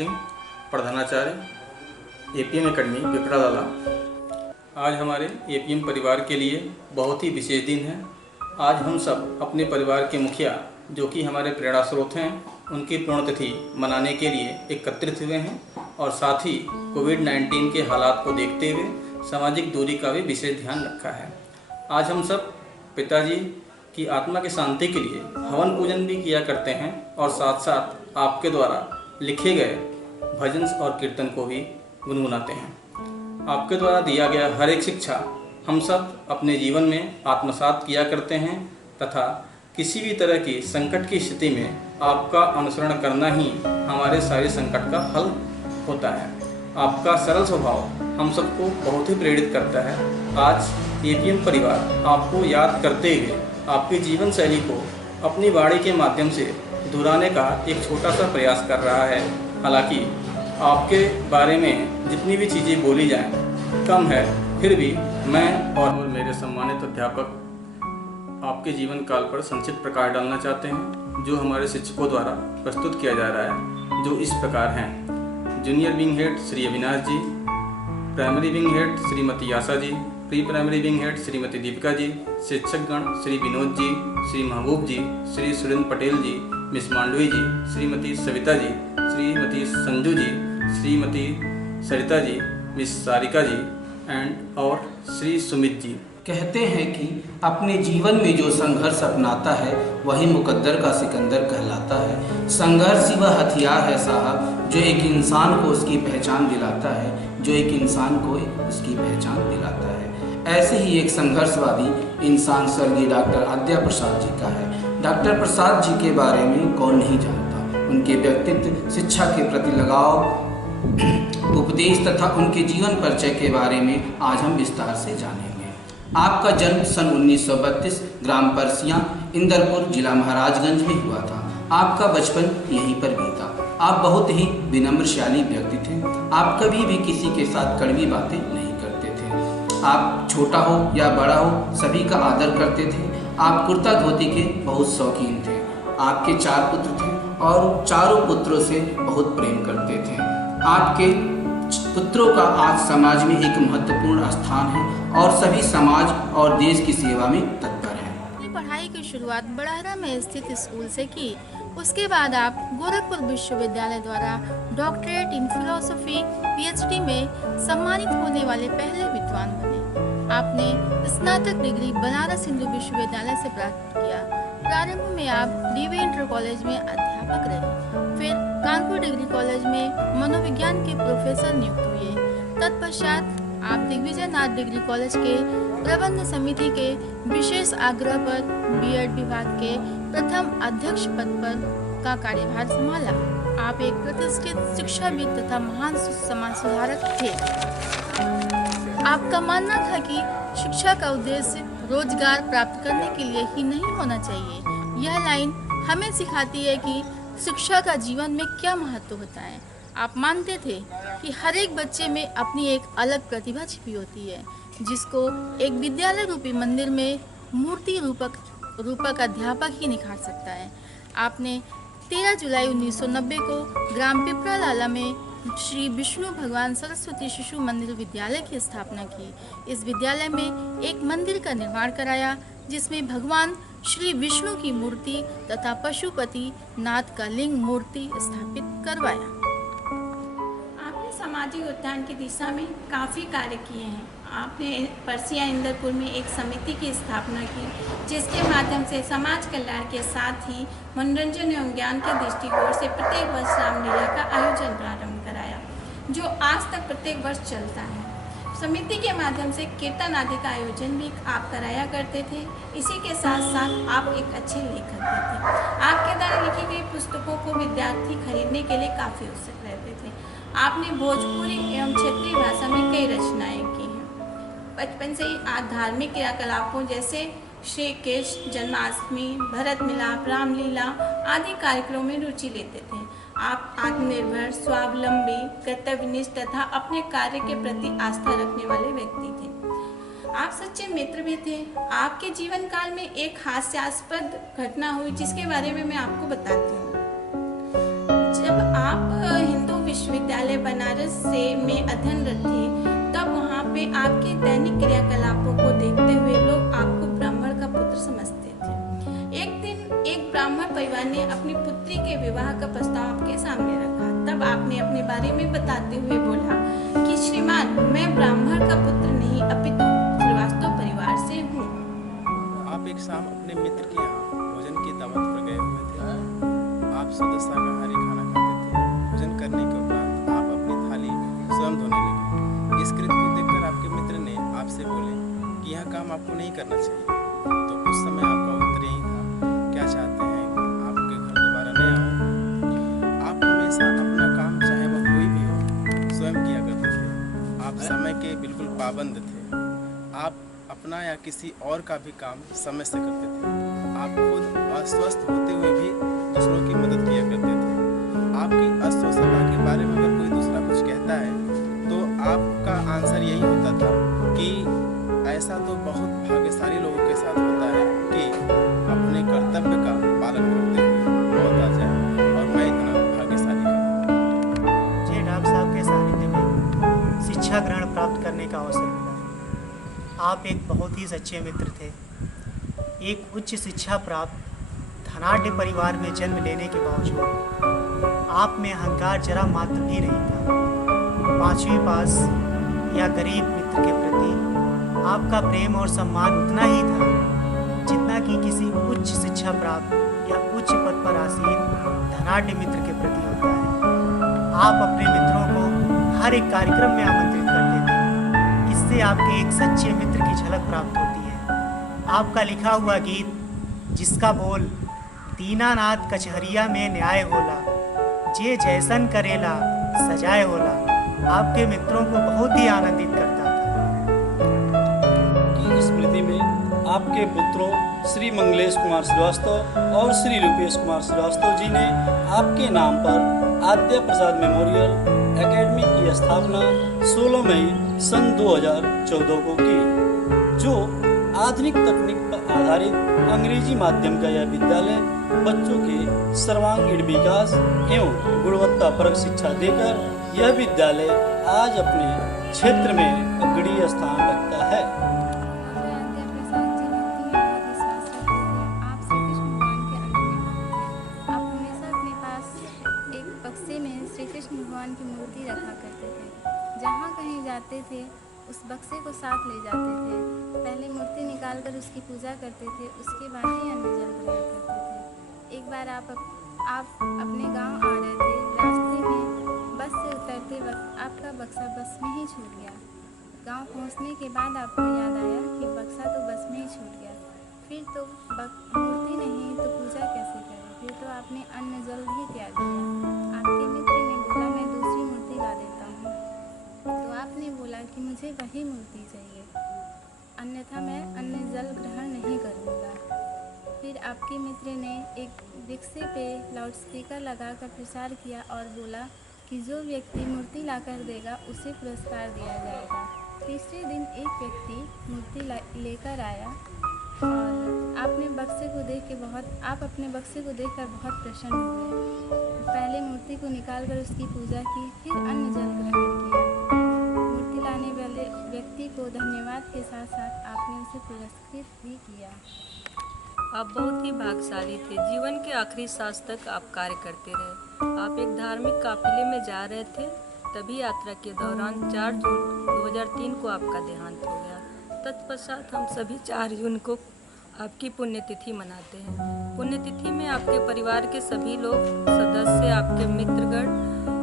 सिंह, प्रधानाचार्य APM academy पिपरालाला। आज हमारे एपीएम परिवार के लिए बहुत ही विशेष दिन है। आज हम सब अपने परिवार के मुखिया, जो कि हमारे प्रेरणा स्रोत हैं, उनकी पुण्यतिथि मनाने के लिए एकत्रित हुए हैं और साथ ही कोविड-19 के हालात को देखते हुए सामाजिक दूरी का भी विशेष ध्यान रखा है। आज हम सब पिताजी की आत्मा की शांति के लिए हवन पूजन भी किया करते हैं और साथ साथ आपके द्वारा लिखे गए भजन और कीर्तन को भी गुनगुनाते हैं। आपके द्वारा दिया गया हर एक शिक्षा हम सब अपने जीवन में आत्मसात किया करते हैं तथा किसी भी तरह की संकट की स्थिति में आपका अनुसरण करना ही हमारे सारे संकट का हल होता है। आपका सरल स्वभाव हम सबको बहुत ही प्रेरित करता है। आज एपीएम परिवार आपको याद करते हुए आपकी जीवन शैली को अपनी वाणी के माध्यम से दोहराने का एक छोटा सा प्रयास कर रहा है। हालांकि आपके बारे में जितनी भी चीज़ें बोली जाएं कम है, फिर भी मैं और मेरे सम्मानित अध्यापक आपके जीवन काल पर संक्षिप्त प्रकाश डालना चाहते हैं, जो हमारे शिक्षकों द्वारा प्रस्तुत किया जा रहा है, जो इस प्रकार हैं। Junior wing head Shri Avinash ji, primary wing head Shrimati Asha ji, pre primary wing head Shrimati Deepika ji, शिक्षकगण Shri Vinod ji, Shri Mehboob ji, Shri Surendra Patel ji, miss Mandavi ji, Shrimati Savita ji, Shrimati Sanju ji, Shrimati Sarita ji, miss Sarika ji and और श्री सुमित जी। कहते हैं कि अपने जीवन में जो संघर्ष अपनाता है वही मुकद्दर का सिकंदर कहलाता है। संघर्ष ही वह हथियार है साहब, जो एक इंसान को उसकी पहचान दिलाता है, जो एक इंसान को उसकी पहचान दिलाता है। ऐसे ही एक संघर्षवादी इंसान स्वर्गीय डॉक्टर आद्या प्रसाद जी का है। डॉक्टर प्रसाद जी के बारे में कौन नहीं जानता। उनके व्यक्तित्व, शिक्षा के प्रति लगाव, उपदेश तथा उनके जीवन परिचय के बारे में आज हम विस्तार से जानेंगे। आपका जन्म सन 1932 ग्राम परसिया, इंदरपुर, जिला महाराजगंज में हुआ था। आपका बचपन यहीं पर बीता। आप बहुत ही विनम्रशाली व्यक्ति थे। आप कभी भी किसी के साथ कड़वी बातें नहीं करते थे। आप छोटा हो या बड़ा हो सभी का आदर करते थे। आप कुर्ता धोती के बहुत शौकीन थे। आपके 4 पुत्र थे और चारों पुत्रों से बहुत प्रेम करते थे। आपके पुत्रों का आज समाज में एक महत्वपूर्ण स्थान है और सभी समाज और देश की सेवा में तत्पर हैं। अपनी पढ़ाई की शुरुआत बड़हरा में स्थित स्कूल से की। उसके बाद आप गोरखपुर विश्वविद्यालय द्वारा डॉक्टरेट इन फिलोसफी पीएचडी में सम्मानित होने वाले पहले विद्वान बने। आपने स्नातक डिग्री बनारस हिंदू विश्वविद्यालय से प्राप्त किया। प्रारंभ में आप डीवी इंटर कॉलेज में अध्यापक रहे, फिर कानपुर डिग्री कॉलेज में मनोविज्ञान के प्रोफेसर नियुक्त हुए। तत्पश्चात आप दिग्विजय नाथ डिग्री कॉलेज के प्रबंध समिति के विशेष आग्रह पर बीएड विभाग के प्रथम अध्यक्ष पद पर का कार्यभार संभाला। आप एक प्रतिष्ठित शिक्षाविद तथा महान समाज सुधारक थे। आपका मानना था कि शिक्षा का उद्देश्य रोजगार प्राप्त करने के लिए ही नहीं होना चाहिए। यह लाइन हमें सिखाती है कि शिक्षा का जीवन में क्या महत्व होता है। आप मानते थे कि हर एक बच्चे में अपनी एक अलग प्रतिभा छिपी होती है, जिसको एक विद्यालय रूपी मंदिर में मूर्ति रूपक अध्यापक ही निखार सकता है। आपने 13 जुलाई 1990 को ग्राम पिपरालाला में श्री विष्णु भगवान सरस्वती शिशु मंदिर विद्यालय की स्थापना की। इस विद्यालय में एक मंदिर का निर्माण कराया, जिसमें भगवान श्री विष्णु की मूर्ति तथा पशुपति नाथ का लिंग मूर्ति स्थापित करवाया। आपने सामाजिक उत्थान की दिशा में काफ़ी कार्य किए हैं। आपने परसिया इंदरपुर में एक समिति की स्थापना की, जिसके माध्यम से समाज कल्याण के साथ ही मनोरंजन एवं ज्ञान के दृष्टिकोण से प्रत्येक वर्ष रामलीला का आयोजन प्रारंभ कराया, जो आज तक प्रत्येक वर्ष चलता है। समिति के माध्यम से कीर्तन आदि का आयोजन भी आप कराया करते थे। इसी के साथ साथ आप एक अच्छे लेखक भी थे। आपके द्वारा लिखी गई पुस्तकों को विद्यार्थी खरीदने के लिए काफ़ी उत्सुक रहते थे। आपने भोजपुरी एवं क्षेत्रीय भाषा में कई रचनाएं की हैं। बचपन से ही आप धार्मिक क्रियाकलापों जैसे श्री कृष्ण जन्माष्टमी, भरत मिलाप, रामलीला आदि कार्यक्रमों में रुचि लेते थे। आप आत्मनिर्भर, स्वावलंबी, कर्तव्यनिष्ठ तथा अपने कार्य के प्रति आस्था रखने वाले व्यक्ति थे। आप सच्चे मित्र भी थे। आपके जीवन काल में एक हास्यास्पद घटना हुई, जिसके बारे में मैं आपको बताती हूँ। जब आप हिंदू विश्वविद्यालय बनारस में अध्ययनरत थे, तब वहाँ पे आपके दैनिक क्रियाकलापों को देखते हुए लोग आपको ब्राह्मण का पुत्र समझते थे। एक दिन एक ब्राह्मण परिवार ने अपनी पुत्री के विवाह का प्रस्ताव आपके सामने रखा। तब आपने अपने बारे में बताते हुए बोला कि श्रीमान, मैं ब्राह्मण का पुत्र नहीं अपितु श्रीवास्तव परिवार से हूँ। आप एक शाम अपने मित्र के यहाँ भोजन की दावत पर गए हुए थे। आप शुद्ध शाकाहारी खाना खाते थे। भोजन करने के उपरांत आप अपनी थाली स्वयं धोने लगे। इस कृत्य को देखकर आपके मित्र ने आपसे बोले कि यह काम आपको नहीं करना चाहिए। तो उस समय आपका उत्तर यही था, क्या चाहते हैं आपके घर दोबारा नहीं आऊँ? आप हमेशा अपना काम, चाहे वह कोई भी हो, स्वयं किया करते थे। आप समय के बिल्कुल पाबंद थे। आप अपना या किसी और का भी काम समय से करते थे। आप खुद अस्वस्थ होते हुए भी दूसरों की मदद किया करते थे। आपकी अस्वस्थता के बारे में अगर कोई दूसरा कुछ कहता है तो आपका आंसर यही होता था कि ऐसा तो बहुत भाग्यशाली लोगों के साथ होता है कि अपने कर्तव्य का पालन करते हुए मौत आ जाए, और मैं इतना भाग्यशाली हूँ। मुझे डॉक्टर साहब के सानिध्य में शिक्षा ग्रहण प्राप्त करने का अवसर मिला। आप एक बहुत ही सच्चे मित्र थे। एक उच्च शिक्षा प्राप्त धनाढ्य परिवार में जन्म लेने के बावजूद आप में अहंकार जरा मात्र भी नहीं था। 5वीं पास या गरीब मित्र के प्रति आपका प्रेम और सम्मान उतना ही था जितना कि किसी उच्च शिक्षा प्राप्त या उच्च पद पर आसीन धनाढ्य मित्र के प्रति होता है। आप अपने मित्रों को हर एक कार्यक्रम में आमंत्रित करते थे। इससे आपके एक सच्चे मित्र की झलक प्राप्त होती है। आपका लिखा हुआ गीत, जिसका बोल दीनानाथ कचहरिया में न्याय होला, जे जैसन करेला सजाए होला, आपके मित्रों को बहुत ही आनंदित करता था। की स्मृति में आपके पुत्रों श्री मंगलेश कुमार श्रीवास्तव और श्री रूपेश कुमार श्रीवास्तव जी ने आपके नाम पर आद्य प्रसाद मेमोरियल एकेडमी की स्थापना 16 मई सन 2014 को की, जो आधुनिक तकनीक पर आधारित अंग्रेजी माध्यम का यह विद्यालय बच्चों के सर्वांगीण विकास एवं गुणवत्तापरक शिक्षा देकर यह विद्यालय आज अपने क्षेत्र में अग्रणीय स्थान रखता है। भगवान की मूर्ति रखा करते थे। जहाँ कहीं जाते थे उस बक्से को साथ ले जाते थे। पहले मूर्ति निकालकर उसकी पूजा करते थे, उसके बाद ही अन्न जल ग्रहण करते थे। एक बार आप अपने गांव आ रहे थे, रास्ते में बस से उतरते वक्त आपका बक्सा बस में ही छूट गया। गांव पहुंचने के बाद आपको याद आया कि बक्सा तो बस में ही छूट गया। फिर तो मूर्ति नहीं तो पूजा कैसे करें? फिर तो आपने अन्न जल ही त्याग दिया। आपके मित्र ने बोला मैं दूसरी मूर्ति ला देता हूँ, तो आपने बोला कि मुझे वही मूर्ति चाहिए, अन्यथा मैं अन्न जल ग्रहण नहीं करूँगा। फिर आपके मित्र ने एक रिक्शे पे लाउडस्पीकर लगाकर प्रचार किया और बोला कि जो व्यक्ति मूर्ति लाकर देगा उसे पुरस्कार दिया जाएगा। तीसरे दिन एक व्यक्ति मूर्ति लेकर आया और आप अपने बक्से को देखकर बहुत प्रसन्न हुए। पहले मूर्ति को निकालकर उसकी पूजा की, फिर अन्न जल ग्रहण किया। मूर्ति लाने वाले व्यक्ति को धन्यवाद के साथ साथ आपने उसे पुरस्कृत भी किया। आप बहुत ही भाग्यशाली थे। जीवन के आखिरी सांस तक आप कार्य करते रहे। आप एक धार्मिक काफिले में जा रहे थे, तभी यात्रा के दौरान 4 जून 2003 को आपका देहांत हो गया। तत्पश्चात हम सभी 4 जून को आपकी पुण्यतिथि मनाते हैं। पुण्यतिथि में आपके परिवार के सभी लोग सदस्य, आपके मित्रगण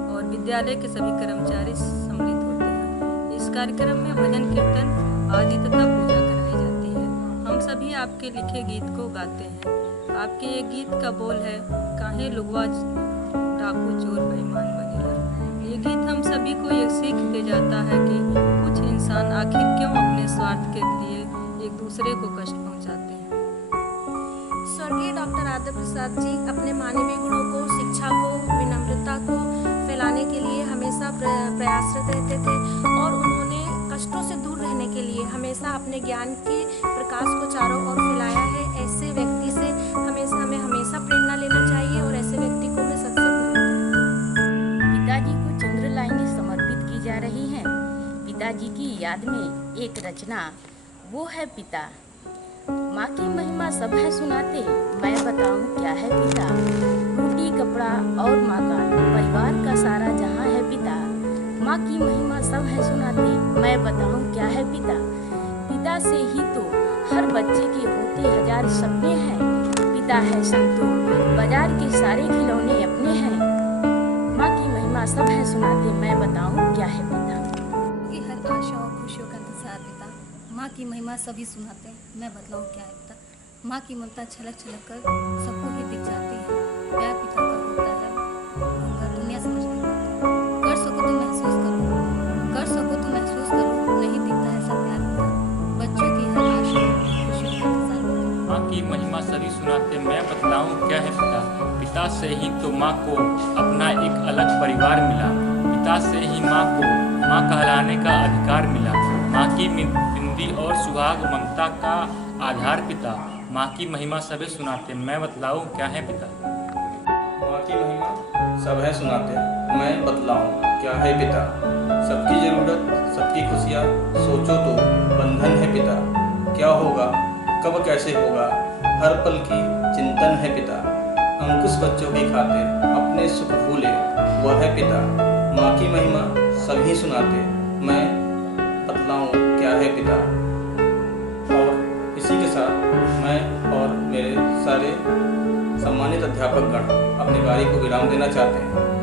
और विद्यालय के सभी कर्मचारी सम्मिलित होते हैं। इस कार्यक्रम में भजन कीर्तन आदि तथा पूजा कराई जाती है। हम सभी आपके लिखे गीत को गाते हैं। आपके ये गीत का बोल है, काहे लुगवा डाकू चोर बेईमान वगैरह। ये गीत हम सभी को एक सीख दे जाता है कि कुछ इंसान आखिर क्यों अपने स्वार्थ के लिए एक दूसरे को कष्ट पहुंचाते हैं। स्वर्गीय डॉक्टर आद्य प्रसाद जी अपने मानवीय गुणों को, शिक्षा को, विनम्रता को फैलाने के लिए हमेशा प्रयासरत रहते थे और उन्होंने कष्टों से दूर रहने के लिए हमेशा अपने ज्ञान के प्रकाश को चारों ओर फैलाया है। ऐसे व्यक्ति से हमें हमेशा प्रेरणा लेना चाहिए और ऐसे व्यक्ति को मैं सबसे पिताजी को पिताजी की याद में एक रचना, वो है पिता। माँ की महिमा सब है सुनाते, मैं बताऊं क्या है पिता। रोटी कपड़ा और मकान, परिवार का सारा जहां है पिता। माँ की महिमा सब है सुनाते, मैं बताऊं क्या है पिता। पिता से ही तो हर बच्चे के होते हजार सपने हैं। पिता है संतो, बाजार के सारे खिलौने अपने हैं। माँ की महिमा सब है सुनाते, मैं बताऊं क्या है पिता। कि हर आशा और खुशियों का इंतजार पिता। माँ की महिमा सभी सुनाते हैं, मैं बतलाऊं क्या है पिता। माँ की ममता छलक छलक कर सबको ही दिख जाती है। प्यार पिता का होता है अगर दुनिया समझ नहीं पाती। कर सको तो महसूस करो, कर सको तो महसूस करो, नहीं दिखता है सब प्यार पिता। बच्चों की हर आशा खुशियों का इंतजार पिता। माँ की महिमा सभी सुनाते, मैं बतलाऊं क्या है पिता। पिता से ही तो माँ को अपना एक अलग परिवार मिला। पिता से ही माँ को माँ कहलाने का अधिकार मिला। माँ की बिंदी और सुहाग ममता का आधार पिता। माँ की महिमा सभी सुनाते, मैं बतलाऊं क्या है पिता। माँ की महिमा सब है सुनाते, मैं बतलाऊं क्या है पिता। सबकी जरूरत सबकी खुशियाँ सोचो तो बंधन है पिता। क्या होगा कब कैसे होगा हर पल की चिंतन है पिता। अंकुश बच्चों की खातिर अपने सुख भूले वह है पिता। माँ की महिमा सभी सुनाते, मैं बतलाऊं क्या है पिता। और इसी के साथ मैं और मेरे सारे सम्मानित अध्यापक गण अपनी बारी को विराम देना चाहते हैं।